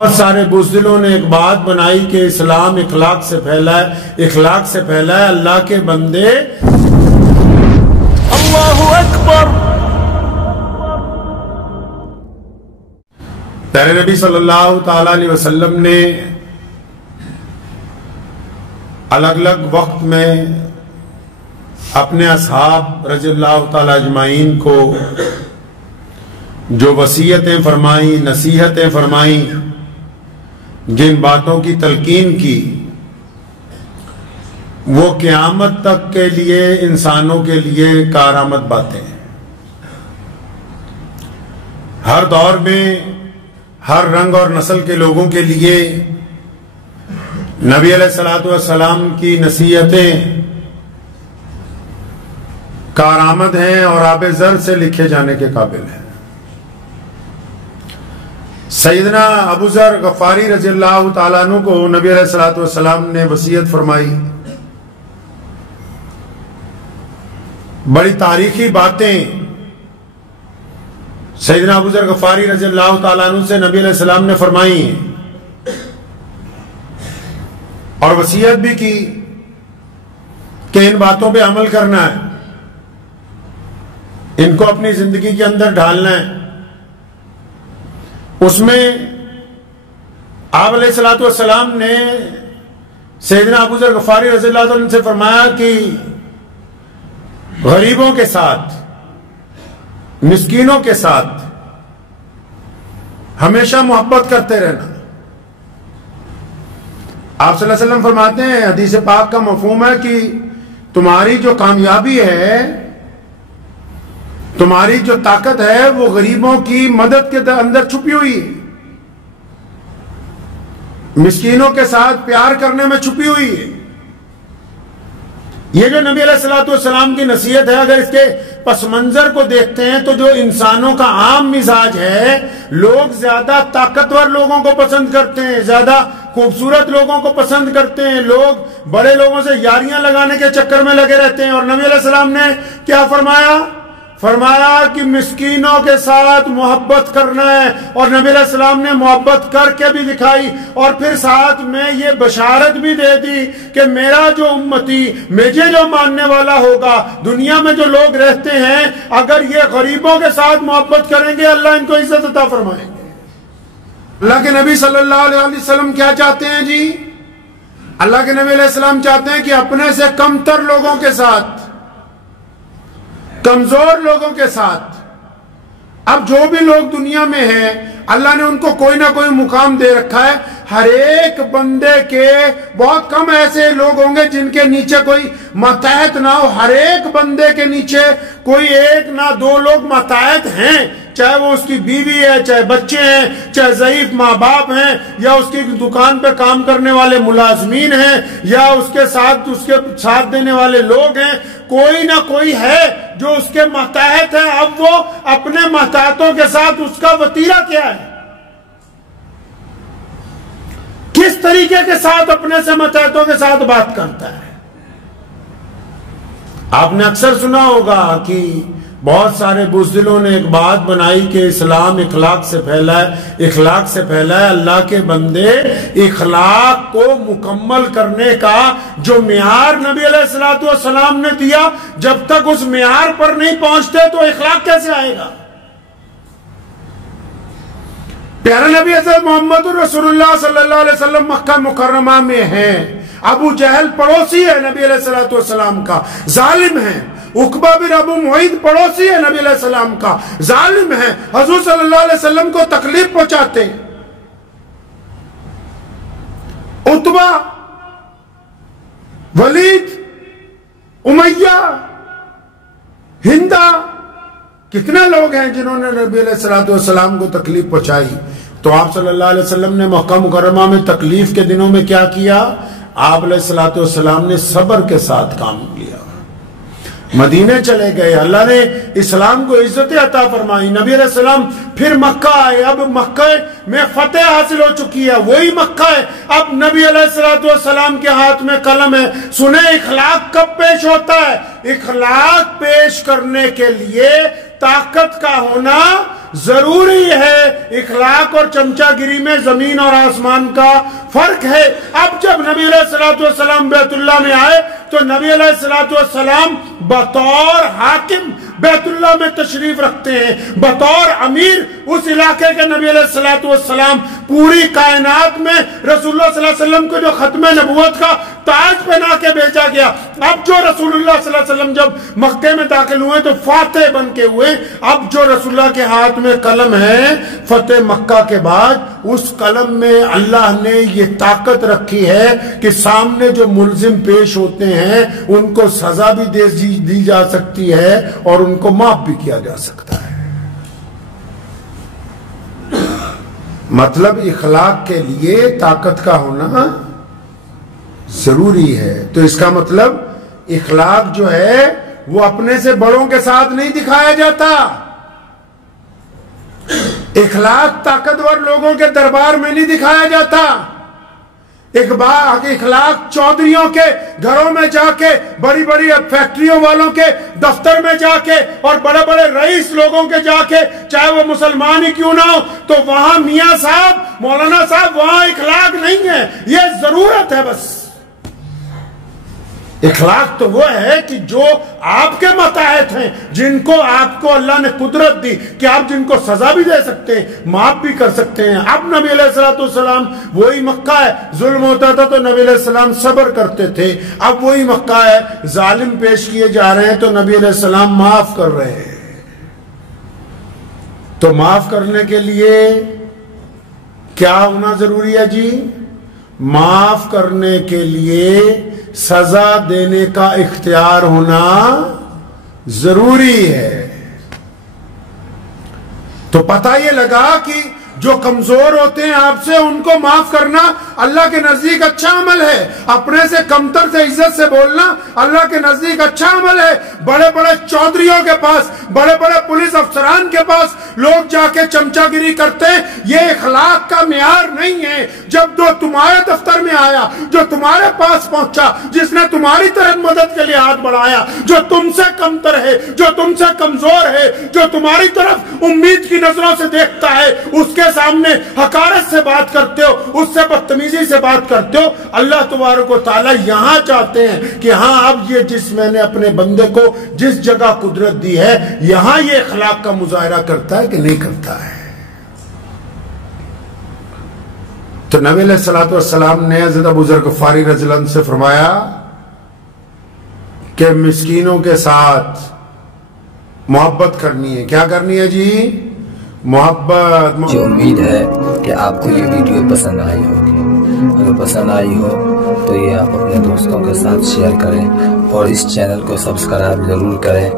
بہت سارے بزدلوں نے ایک بات بنائی کہ اسلام اخلاق سے پھیلا ہے، اخلاق سے پھیلا ہے۔ اللہ کے بندے، اللہ اکبر۔ پیارے نبی صلی اللہ تعالی علیہ وسلم نے الگ الگ وقت میں اپنے اصحاب رضی اللہ تعالی اجمعین کو جو وصیتیں فرمائیں، نصیحتیں فرمائیں، جن باتوں کی تلقین کی، وہ قیامت تک کے لیے انسانوں کے لیے کارآمد باتیں ہیں۔ ہر دور میں ہر رنگ اور نسل کے لوگوں کے لیے نبی علیہ الصلوۃ والسلام کی نصیحتیں کارآمد ہیں اور آب زر سے لکھے جانے کے قابل ہیں۔ سیدنا ابو ذر غفاری رضی اللہ تعالیٰ عنہ کو نبی علیہ الصلوۃ والسلام نے وصیت فرمائی، بڑی تاریخی باتیں سیدنا ابو ذر غفاری رضی اللہ تعالیٰ عنہ سے نبی علیہ السلام نے فرمائی اور وصیت بھی کی کہ ان باتوں پہ عمل کرنا ہے، ان کو اپنی زندگی کے اندر ڈھالنا ہے۔ اس میں آپ علیہ الصلوۃ والسلام نے سیدنا ابو ذر غفاری رضی اللہ عنہ سے فرمایا کہ غریبوں کے ساتھ، مسکینوں کے ساتھ ہمیشہ محبت کرتے رہنا۔ آپ صلی اللہ علیہ وسلم فرماتے ہیں، حدیث پاک کا مفہوم ہے کہ تمہاری جو کامیابی ہے، تمہاری جو طاقت ہے، وہ غریبوں کی مدد کے اندر چھپی ہوئی ہے، مسکینوں کے ساتھ پیار کرنے میں چھپی ہوئی ہے۔ یہ جو نبی علیہ الصلوۃ والسلام کی نصیحت ہے، اگر اس کے پس منظر کو دیکھتے ہیں تو جو انسانوں کا عام مزاج ہے، لوگ زیادہ طاقتور لوگوں کو پسند کرتے ہیں، زیادہ خوبصورت لوگوں کو پسند کرتے ہیں، لوگ بڑے لوگوں سے یاریاں لگانے کے چکر میں لگے رہتے ہیں۔ اور نبی علیہ السلام نے کیا فرمایا؟ فرمایا کہ مسکینوں کے ساتھ محبت کرنا ہے، اور نبی علیہ السلام نے محبت کر کے بھی دکھائی، اور پھر ساتھ میں یہ بشارت بھی دے دی کہ میرا جو امتی، مجھے جو ماننے والا ہوگا، دنیا میں جو لوگ رہتے ہیں، اگر یہ غریبوں کے ساتھ محبت کریں گے، اللہ ان کو عزت عطا فرمائیں گے۔ اللہ کے نبی صلی اللہ علیہ وسلم کیا چاہتے ہیں جی؟ اللہ کے نبی علیہ السلام چاہتے ہیں کہ اپنے سے کمتر لوگوں کے ساتھ، کمزور لوگوں کے ساتھ، اب جو بھی لوگ دنیا میں ہیں، اللہ نے ان کو کوئی نہ کوئی مقام دے رکھا ہے۔ ہر ایک بندے کے بہت کم ایسے لوگ ہوں گے جن کے نیچے کوئی ماتحت نہ ہو۔ ہر ایک بندے کے نیچے کوئی ایک نہ دو لوگ ماتحت ہیں، چاہے وہ اس کی بیوی ہے، چاہے بچے ہیں، چاہے ضعیف ماں باپ ہیں، یا اس کی دکان پہ کام کرنے والے ملازمین ہیں، یا اس کے ساتھ دینے والے لوگ ہیں، کوئی نہ کوئی ہے جو اس کے ماتحت ہے۔ اب وہ اپنے ماتحتوں کے ساتھ اس کا وتیرہ کیا ہے، کس طریقے کے ساتھ اپنے سے ماتحتوں کے ساتھ بات کرتا ہے۔ آپ نے اکثر سنا ہوگا کہ بہت سارے بزدلوں نے ایک بات بنائی کہ اسلام اخلاق سے پھیلا ہے، اخلاق سے پھیلا ہے۔ اللہ کے بندے، اخلاق کو مکمل کرنے کا جو معیار نبی علیہ الصلوۃ والسلام نے دیا، جب تک اس معیار پر نہیں پہنچتے تو اخلاق کیسے آئے گا؟ پیارے نبی حضرت محمد رسول اللہ صلی اللہ علیہ وسلم مکہ مکرمہ میں ہیں، ابو جہل پڑوسی ہے نبی علیہ الصلوۃ والسلام کا، ظالم ہے۔ عقبہ بن ابو معیط پڑوسی ہے نبی علیہ السلام کا، ظالم ہے، حضور صلی اللہ علیہ وسلم کو تکلیف پہنچاتے ہیں۔ عتبہ، ولید، امیہ، ہندہ، کتنے لوگ ہیں جنہوں نے نبی علیہ الصلوۃ والسلام کو تکلیف پہنچائی۔ تو آپ صلی اللہ علیہ وسلم نے مکہ مکرمہ میں تکلیف کے دنوں میں کیا کیا؟ آپ علیہ الصلوۃ والسلام نے صبر کے ساتھ کام لیا، مدینے چلے گئے، اللہ نے اسلام کو عزت عطا فرمائی، نبی علیہ السلام پھر مکہ آئے، اب مکہ میں فتح حاصل ہو چکی ہے، وہی مکہ ہے، اب نبی علیہ الصلوۃ والسلام کے ہاتھ میں قلم ہے۔ سنیں اخلاق کب پیش ہوتا ہے؟ اخلاق پیش کرنے کے لیے طاقت کا ہونا ضروری ہے. اخلاق اور چمچا گیری میں زمین اور آسمان کا فرق ہے. اب جب نبی علیہ الصلوۃ والسلام بیت اللہ میں آئے تو نبی علیہ الصلوۃ والسلام بطور حاکم بیت اللہ میں تشریف رکھتے ہیں, بطور امیر اس علاقے کے نبی علیہ الصلوۃ والسلام. پوری کائنات میں رسول اللہ صلی اللہ علیہ وسلم کو جو ختم نبوت کا تاج پہنا کے بھیجا گیا, اب جو رسول اللہ صلی اللہ علیہ وسلم جب مکے میں داخل ہوئے تو فاتح بن کے ہوئے. اب جو رسول اللہ کے ہاتھ میں قلم ہے فتح مکہ کے بعد, اس قلم میں اللہ نے یہ طاقت رکھی ہے کہ سامنے جو ملزم پیش ہوتے ہیں ان کو سزا بھی دی جا سکتی ہے اور ان کو معاف بھی کیا جا سکتا ہے. مطلب اخلاق کے لیے طاقت کا ہونا ضروری ہے. تو اس کا مطلب اخلاق جو ہے وہ اپنے سے بڑوں کے ساتھ نہیں دکھایا جاتا. اخلاق طاقتور لوگوں کے دربار میں نہیں دکھایا جاتا. اخلاق چودھریوں کے گھروں میں جا کے, بڑی بڑی فیکٹریوں والوں کے دفتر میں جا کے, اور بڑے بڑے رئیس لوگوں کے جا کے, چاہے وہ مسلمان ہی کیوں نہ ہو, تو وہاں میاں صاحب مولانا صاحب وہاں اخلاق نہیں ہے. یہ ضرورت ہے بس. اخلاق تو وہ ہے کہ جو آپ کے متحد ہیں, جن کو آپ کو اللہ نے قدرت دی کہ آپ جن کو سزا بھی دے سکتے ہیں, معاف بھی کر سکتے ہیں. اب نبی علیہ الصلوۃ والسلام, وہی مکہ ہے, ظلم ہوتا تھا تو نبی علیہ السلام صبر کرتے تھے. اب وہی مکہ ہے, ظالم پیش کیے جا رہے ہیں تو نبی علیہ السلام معاف کر رہے ہیں. تو معاف کرنے کے لیے کیا ہونا ضروری ہے جی؟ معاف کرنے کے لیے سزا دینے کا اختیار ہونا ضروری ہے. تو پتہ یہ لگا کہ جو کمزور ہوتے ہیں آپ سے, ان کو معاف کرنا اللہ کے نزدیک اچھا عمل ہے. اپنے سے کمتر سے عزت سے بولنا اللہ کے نزدیک اچھا عمل ہے. بڑے بڑے چودھریوں کے پاس, بڑے بڑے پولیس افسران کے پاس لوگ جا کے چمچا گیری کرتے ہیں. یہ اخلاق کا معیار نہیں ہے. جب جو تمہارے دفتر میں آیا, جو تمہارے پاس پہنچا, جس نے تمہاری طرف مدد کے لیے ہاتھ بڑھایا, جو تم سے کمتر ہے, جو تم سے کمزور ہے, جو تمہاری طرف امید کی نظروں سے دیکھتا ہے, اس کے سامنے حقارت سے بات کرتے ہو, اس سے بدتمیزی سے بات کرتے ہو. اللہ تبارک و تعالی یہاں چاہتے ہیں کہ ہاں اب یہ جس میں نے اپنے بندے کو جس جگہ قدرت دی ہے, یہاں یہ اخلاق کا مظاہرہ کرتا ہے کہ نہیں کرتا ہے. تو نبی علیہ الصلوۃ والسلام نے حضرت ابو ذر غفاری رضی اللہ عنہ سے فرمایا کہ مسکینوں کے ساتھ محبت کرنی ہے. کیا کرنی ہے جی؟ محبت. مجھے امید ہے کہ آپ کو یہ ویڈیو پسند آئی ہوگی. اگر پسند آئی ہو تو یہ آپ اپنے دوستوں کے ساتھ شیئر کریں اور اس چینل کو سبسکرائب ضرور کریں.